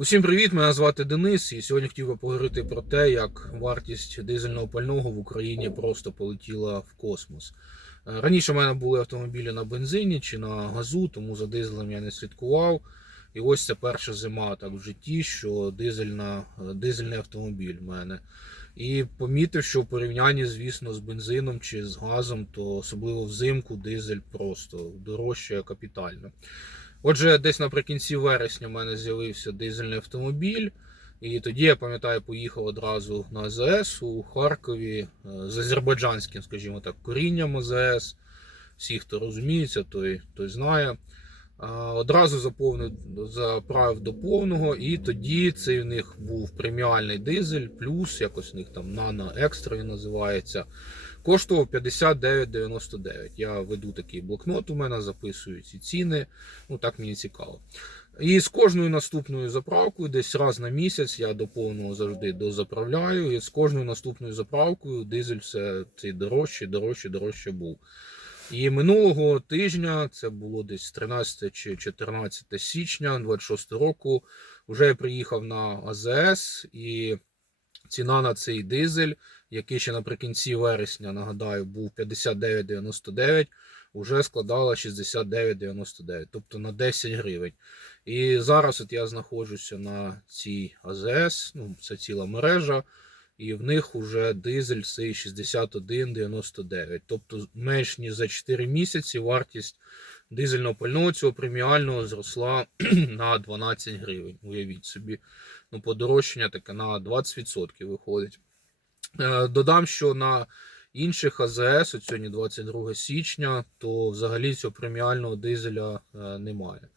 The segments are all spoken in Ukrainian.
Усім привіт! Мене звати Денис, і сьогодні хотів би поговорити про те, як вартість дизельного пального в Україні просто полетіла в космос. Е, Раніше в мене були автомобілі на бензині чи на газу, тому за дизелем я не слідкував. І ось це перша зима так в житті, що дизельна, е, дизельний автомобіль в мене. І помітив, що в порівнянні, звісно, з бензином чи з газом, то особливо взимку дизель просто дорожчає капітально. Отже, десь наприкінці вересня в мене з'явився дизельний автомобіль. І тоді я пам'ятаю, поїхав одразу на АЗС у Харкові е, з азербайджанським, скажімо так, корінням АЗС. Всі, хто розуміється, той, той знає. Одразу заповнив, заправив до повного, і тоді цей в них був преміальний дизель, плюс якось у них там нано екстра він називається. Коштував 59,99. Я веду такий блокнот у мене, записую ці ціни. Ну так мені цікаво. І з кожною наступною заправкою, десь раз на місяць, я до повного завжди дозаправляю. І з кожною наступною заправкою дизель все цей дорожче, дорожче, дорожче був. І минулого тижня, це було десь 13 чи 14 січня 26 року, вже я приїхав на АЗС і ціна на цей дизель, який ще наприкінці вересня, нагадаю, був 59,99, вже складала 69,99, тобто на 10 гривень. І зараз от я знаходжуся на цій АЗС, ну це ціла мережа, і в них вже дизель цей 61,99. Тобто менш ніж за 4 місяці вартість дизельного пального цього преміального зросла на 12 гривень. Уявіть собі, ну подорожчання таке на 20% виходить. Е, Додам, що на інших АЗС, от сьогодні 22 січня, то взагалі цього преміального дизеля е, немає.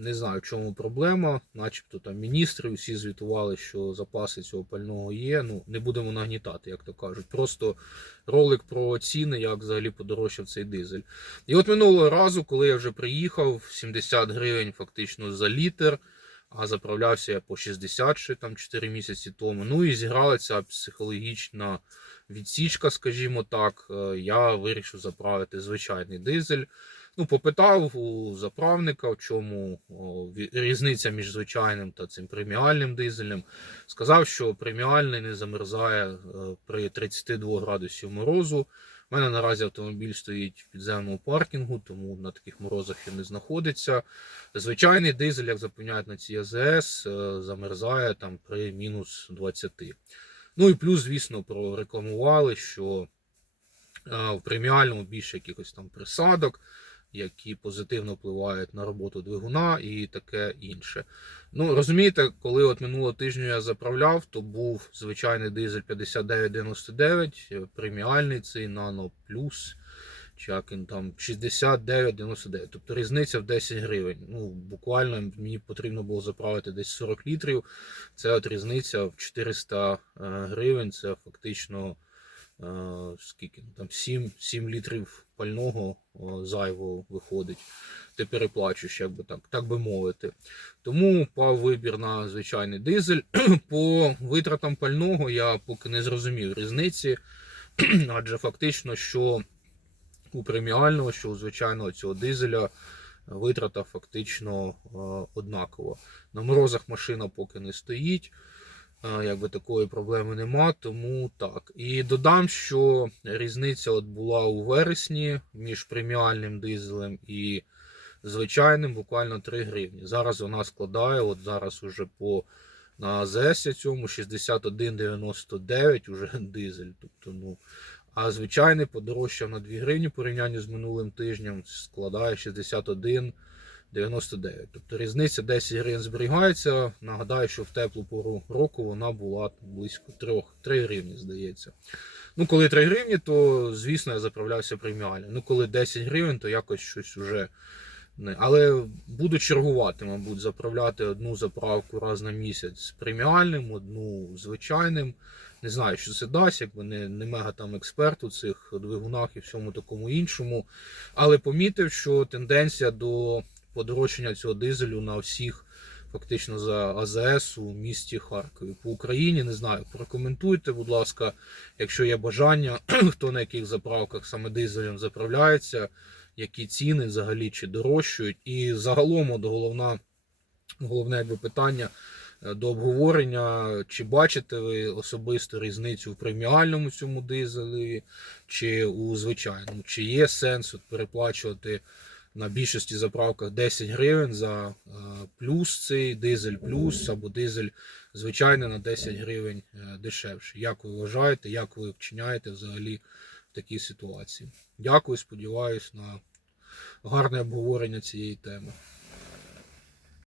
Не знаю, в чому проблема. Начебто там міністри усі звітували, що запаси цього пального є. Ну, не будемо нагнітати, як то кажуть. Просто ролик про ціни, як взагалі подорожчав цей дизель. І от минулого разу, коли я вже приїхав, 70 гривень фактично за літр, а заправлявся я по 60 ще там 4 місяці тому. Ну і зіграла ця психологічна відсічка, скажімо так. Е, Я вирішив заправити звичайний дизель. Ну, попитав у заправника, в чому різниця між звичайним та цим преміальним дизелем. Сказав, що преміальний не замерзає е, при 32 градусів морозу. У мене наразі автомобіль стоїть в підземному паркінгу, тому на таких морозах він не знаходиться. Звичайний дизель, як запевняють на цій АЗС, е, замерзає там при мінус 20. Ну і плюс, звісно, прорекламували, що е, в преміальному більше якихось там присадок, які позитивно впливають на роботу двигуна і таке інше. Ну, розумієте, коли от минулого тижня я заправляв, то був звичайний дизель 5999, е, преміальний цей Nano Plus, він там 69,99. Тобто різниця в 10 гривень. Ну, буквально мені потрібно було заправити десь 40 літрів. Це от різниця в 400 е, гривень. Це фактично скільки ну, там 7, 7 літрів пального о, зайвого виходить. Ти переплачуєш, як би так, так би мовити. Тому впав вибір на звичайний дизель. По витратам пального я поки не зрозумів різниці, адже фактично, що у преміального, що у звичайного цього дизеля витрата фактично е, однакова. На морозах машина поки не стоїть. Е, Якби такої проблеми нема, тому так. І додам, що різниця от була у вересні між преміальним дизелем і звичайним буквально 3 гривні. Зараз вона складає, от зараз уже по на АЗС цьому 61,99 уже дизель. Тобто, ну, а звичайний подорожчав на 2 гривні порівнянні з минулим тижнем, складає 61,99. Тобто різниця 10 гривень зберігається. Нагадаю, що в теплу пору року вона була близько 3, 3 гривні, здається. Ну, коли 3 гривні, то звісно я заправлявся преміально. Ну, коли 10 гривень, то якось щось уже. Не. Але буду чергувати, мабуть, заправляти одну заправку раз на місяць з преміальним, одну звичайним. Не знаю, що це дасть, якби не, не мега там експерт у цих двигунах і всьому такому іншому. Але помітив, що тенденція до подорожчання цього дизелю на всіх фактично за АЗС у місті Харкові. По Україні не знаю. Прокоментуйте, будь ласка, якщо є бажання, хто на яких заправках саме дизелем заправляється, які ціни взагалі чи дорожчають. І загалом от головна головне якби, питання е, до обговорення. Чи бачите ви особисто різницю в преміальному цьому дизелі, чи у звичайному? Чи є сенс переплачувати на більшості заправках 10 гривень за е, плюс цей дизель плюс або дизель звичайно, на 10 гривень е, дешевше? Як ви вважаєте, як ви вчиняєте взагалі в такій ситуації? Дякую, сподіваюсь на гарне обговорення цієї теми.